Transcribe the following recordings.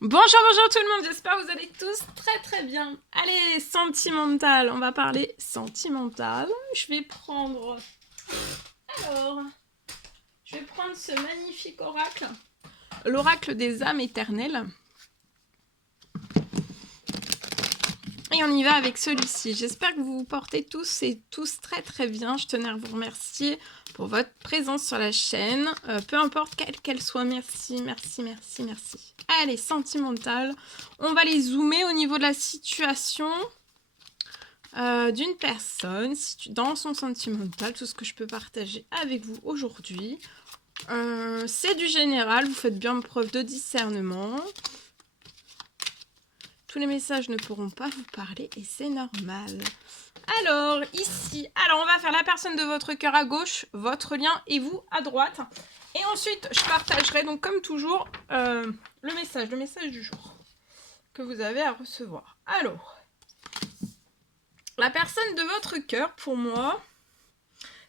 Bonjour tout le monde, j'espère que vous allez tous très bien. Allez, sentimental, on va parler sentimental. Alors, je vais prendre ce magnifique oracle, l'oracle des âmes éternelles. Et on y va avec celui-ci. J'espère que vous vous portez tous et tous très bien. Je tenais à vous remercier pour votre présence sur la chaîne. Peu importe quelle qu'elle soit, merci. Allez, sentimental. On va les zoomer au niveau de la situation d'une personne dans son sentimental. Tout ce que je peux partager avec vous aujourd'hui. C'est du général. Vous faites bien preuve de discernement. Tous les messages ne pourront pas vous parler et c'est normal. Alors, ici, on va faire la personne de votre cœur à gauche, votre lien et vous à droite. Et ensuite, je partagerai donc comme toujours le message du jour que vous avez à recevoir. Alors, la personne de votre cœur, pour moi,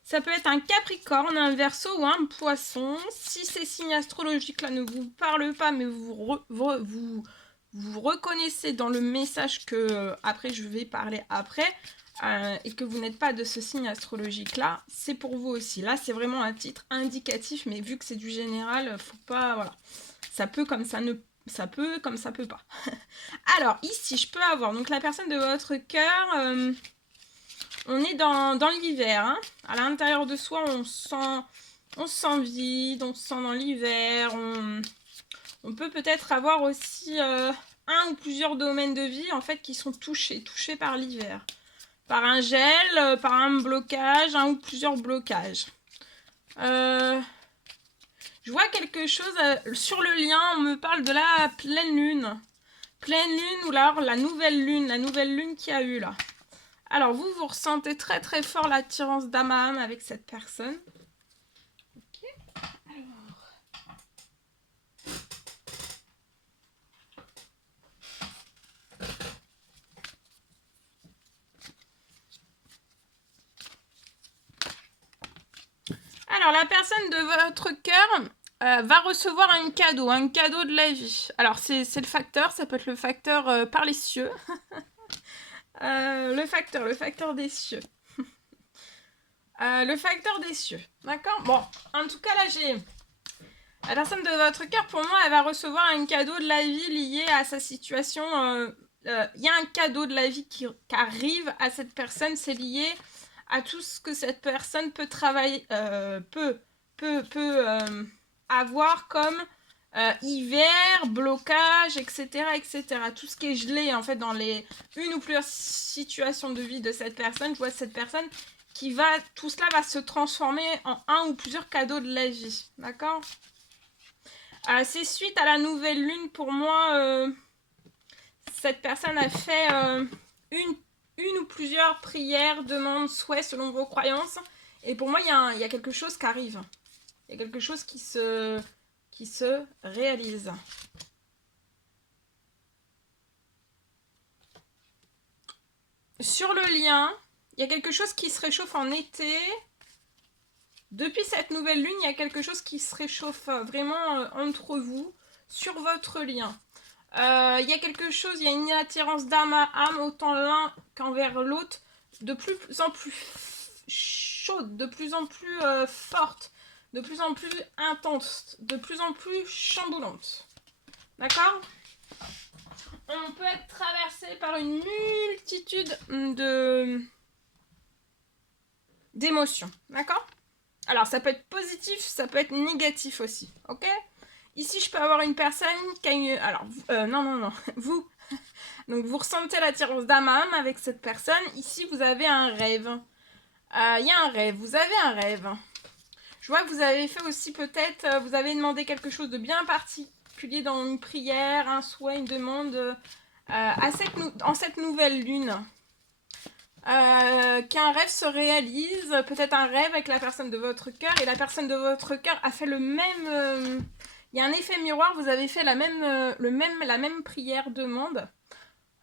ça peut être un Capricorne, un Verseau ou un Poisson. Si ces signes astrologiques-là ne vous parlent pas, mais vous reconnaissez dans le message que après je vais parler après, et que vous n'êtes pas de ce signe astrologique-là, c'est pour vous aussi. Là, c'est vraiment un titre indicatif, mais vu que c'est du général, faut pas... Voilà. Ça peut comme ça ne... Ça peut comme ça peut pas. Alors, ici, je peux avoir donc la personne de votre cœur... on est dans l'hiver. Hein. À l'intérieur de soi, on se sent vide, on se sent dans l'hiver. On peut peut-être avoir aussi un ou plusieurs domaines de vie en fait qui sont touchés par l'hiver. Par un gel, par un blocage, un ou plusieurs blocages. Je vois quelque chose sur le lien, on me parle de la pleine lune. Pleine lune ou alors la nouvelle lune qu'il y a eu là. Alors vous ressentez très fort l'attirance d'âme à âme avec cette personne. Ok. Alors la personne de votre cœur va recevoir un cadeau de la vie. Alors c'est le facteur, ça peut être le facteur par les cieux. Le facteur des cieux. Le facteur des cieux, d'accord. Bon, en tout cas là j'ai... La personne de votre cœur, pour moi, elle va recevoir un cadeau de la vie lié à sa situation. Il y a un cadeau de la vie qui arrive à cette personne, c'est lié à tout ce que cette personne peut travailler, peut avoir comme hiver, blocage, etc. Tout ce qui est gelé, en fait, dans une ou plusieurs situations de vie de cette personne. Je vois cette personne tout cela va se transformer en un ou plusieurs cadeaux de la vie, d'accord. C'est suite à la nouvelle lune, pour moi, cette personne a fait une ou plusieurs prières, demandes, souhaits selon vos croyances. Et pour moi, il y a quelque chose qui arrive. Il y a quelque chose qui se réalise. Sur le lien, il y a quelque chose qui se réchauffe en été. Depuis cette nouvelle lune, il y a quelque chose qui se réchauffe vraiment entre vous, sur votre lien. Il y a quelque chose, il y a une attirance d'âme à âme, autant l'un qu'envers l'autre, de plus en plus chaude, de plus en plus forte, de plus en plus intense, de plus en plus chamboulante. D'accord? On peut être traversé par une multitude d'émotions. D'accord? Alors, ça peut être positif, ça peut être négatif aussi. Ok? Ici, je peux avoir une personne qui a une... Alors, non. Vous. Donc, vous ressentez l'attirance d'âme à âme avec cette personne. Ici, vous avez un rêve. Il y a un rêve. Vous avez un rêve. Je vois que vous avez fait aussi peut-être... vous avez demandé quelque chose de bien particulier dans une prière, un souhait, une demande en cette nouvelle lune. Qu'un rêve se réalise, peut-être un rêve avec la personne de votre cœur, et la personne de votre cœur a fait le même... il y a un effet miroir, vous avez fait la même prière demande,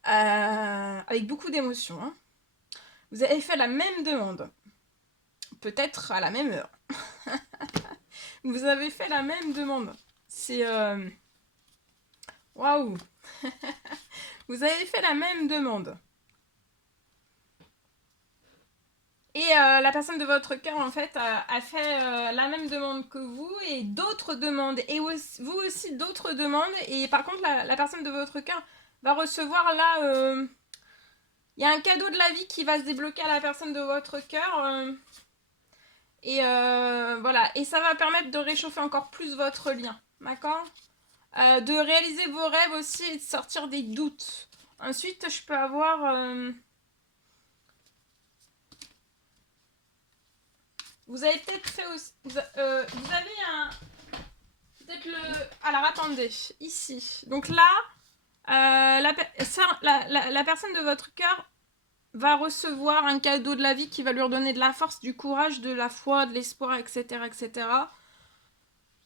avec beaucoup d'émotion. Hein. Vous avez fait la même demande, peut-être à la même heure. Vous avez fait la même demande. C'est... Waouh. Vous avez fait la même demande. Et la personne de votre cœur, en fait, a fait la même demande que vous et d'autres demandes. Et vous aussi, d'autres demandes. Et par contre, la personne de votre cœur va recevoir là... Il y a un cadeau de la vie qui va se débloquer à la personne de votre cœur. Et voilà. Et ça va permettre de réchauffer encore plus votre lien. D'accord ? De réaliser vos rêves aussi et de sortir des doutes. Ensuite, je peux avoir... Vous avez peut-être fait aussi... Vous avez un... Peut-être le... Alors, attendez. Ici. Donc là, la personne de votre cœur va recevoir un cadeau de la vie qui va lui redonner de la force, du courage, de la foi, de l'espoir, etc. etc.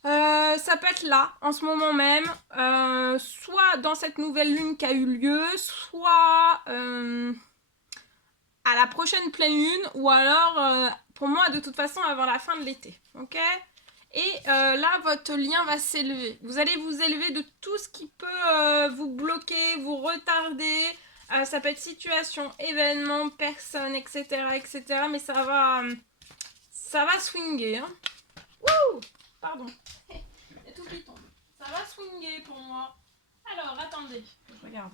Ça peut être là, en ce moment même, soit dans cette nouvelle lune qui a eu lieu, soit à la prochaine pleine lune, ou alors, pour moi, de toute façon, avant la fin de l'été. Ok ? Et là, votre lien va s'élever. Vous allez vous élever de tout ce qui peut vous bloquer, vous retarder. Ça peut être situation, événement, personne, etc., etc. Mais ça va swinguer. Hein. Wouh! Pardon. Il y a tout qui tombe. Ça va swinguer pour moi. Alors, attendez. Je regarde.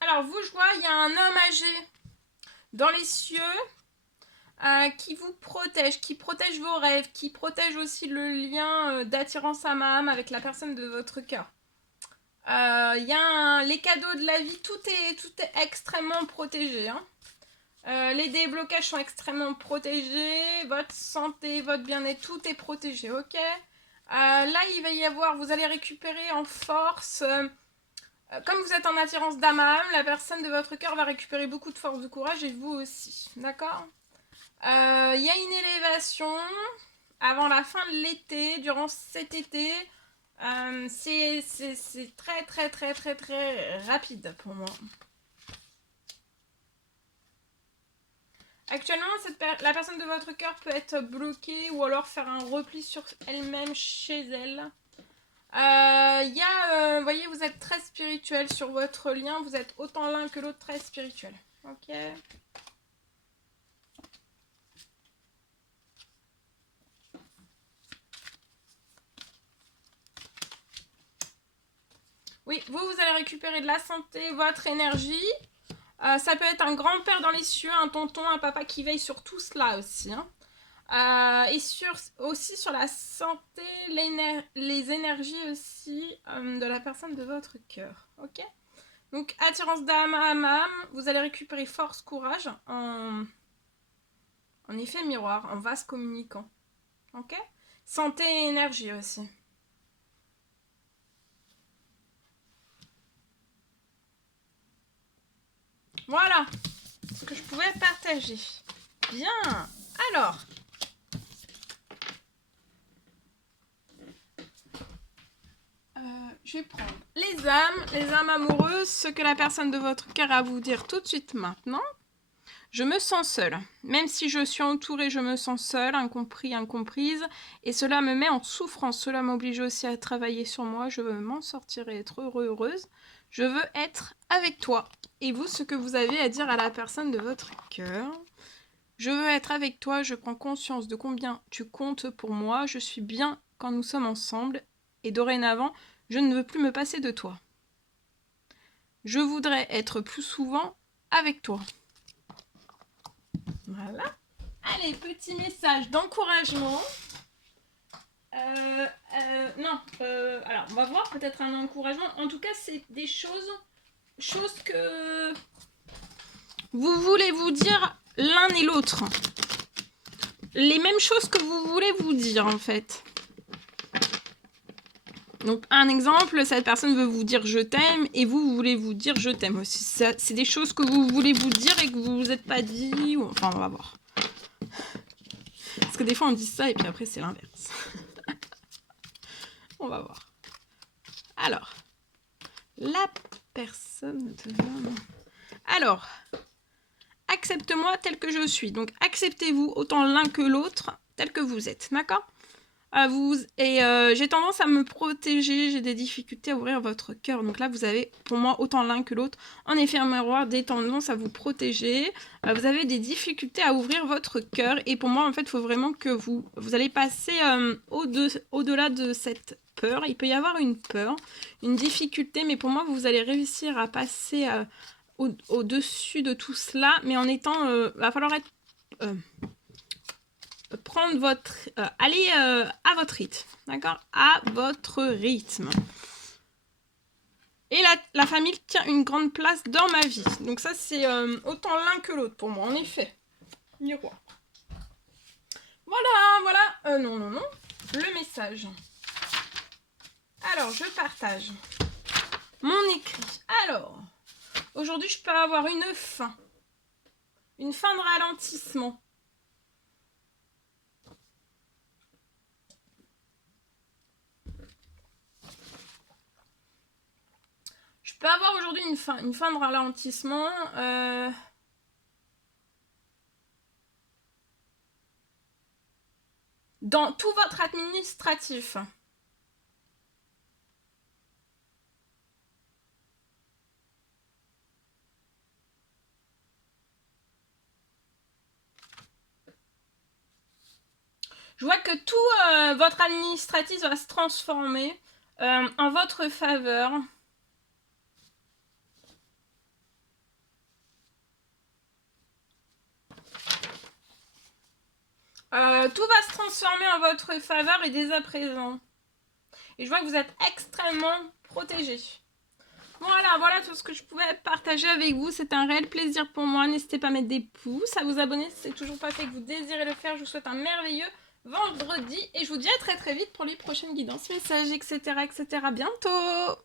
Alors, vous, je vois, il y a un homme âgé dans les cieux qui vous protège, qui protège vos rêves, qui protège aussi le lien d'attirance à ma âme avec la personne de votre cœur. Il y a les cadeaux de la vie, tout est extrêmement protégé. Hein. Les déblocages sont extrêmement protégés, votre santé, votre bien-être, tout est protégé, ok. Là, il va y avoir, vous allez récupérer en force... comme vous êtes en attirance d'âme à âme, la personne de votre cœur va récupérer beaucoup de force, de courage et vous aussi. D'accord ? Il y a une élévation avant la fin de l'été, durant cet été. C'est très très très très très rapide pour moi. Actuellement, la personne de votre cœur peut être bloquée ou alors faire un repli sur elle-même chez elle. Vous voyez, vous êtes très spirituel sur votre lien. Vous êtes autant l'un que l'autre très spirituel. Ok. Oui, vous allez récupérer de la santé, votre énergie. Ça peut être un grand-père dans les cieux, un tonton, un papa qui veille sur tout cela aussi. Hein. Et aussi sur la santé, les énergies aussi de la personne de votre cœur. Ok ? Donc, attirance d'âme à âme, vous allez récupérer force, courage en effet miroir, en vase communicant. Ok ? Santé et énergie aussi. Voilà ce que je pouvais partager. Bien. Alors, je vais prendre les âmes amoureuses, ce que la personne de votre cœur a à vous dire tout de suite maintenant. Je me sens seule. Même si je suis entourée, je me sens seule, incompris, incomprise. Et cela me met en souffrance. Cela m'oblige aussi à travailler sur moi. Je veux m'en sortir et être heureuse. Je veux être avec toi. Et vous, ce que vous avez à dire à la personne de votre cœur. Je veux être avec toi. Je prends conscience de combien tu comptes pour moi. Je suis bien quand nous sommes ensemble. Et dorénavant, je ne veux plus me passer de toi. Je voudrais être plus souvent avec toi. Voilà. Allez, petit message d'encouragement. Alors, on va voir peut-être un encouragement. En tout cas, c'est des choses que vous voulez vous dire l'un et l'autre. Les mêmes choses que vous voulez vous dire, en fait. Donc, un exemple, cette personne veut vous dire je t'aime et vous voulez vous dire je t'aime aussi. C'est des choses que vous voulez vous dire et que vous vous êtes pas dit. Enfin, on va voir. Parce que des fois, on dit ça et puis après, c'est l'inverse. On va voir. Alors, la personne devant... Alors, accepte-moi tel que je suis. Donc, acceptez-vous autant l'un que l'autre tel que vous êtes. D'accord ? J'ai tendance à me protéger, j'ai des difficultés à ouvrir votre cœur. Donc là, vous avez pour moi autant l'un que l'autre. En effet, un miroir, des tendances à vous protéger. Vous avez des difficultés à ouvrir votre cœur. Et pour moi, en fait, il faut vraiment que vous allez passer au-delà de cette peur. Il peut y avoir une peur, une difficulté, mais pour moi, vous allez réussir à passer au-dessus de tout cela. Mais en étant... va falloir être... prendre votre... aller à votre rythme, d'accord ? À votre rythme. Et la famille tient une grande place dans ma vie. Donc ça, c'est autant l'un que l'autre pour moi, en effet. Miroir. Voilà. Non. Le message. Alors, je partage mon écrit. Alors, aujourd'hui, je peux avoir une fin. Une fin de ralentissement. Je peux avoir aujourd'hui une fin de ralentissement. Dans tout votre administratif. Je vois que tout votre administratif va se transformer en votre faveur. Tout va se transformer en votre faveur et dès à présent. Et je vois que vous êtes extrêmement protégé. Voilà tout ce que je pouvais partager avec vous. C'est un réel plaisir pour moi. N'hésitez pas à mettre des pouces, à vous abonner si c'est toujours pas fait et que vous désirez le faire. Je vous souhaite un merveilleux vendredi et je vous dis à très vite pour les prochaines guidances, messages, etc. Bientôt.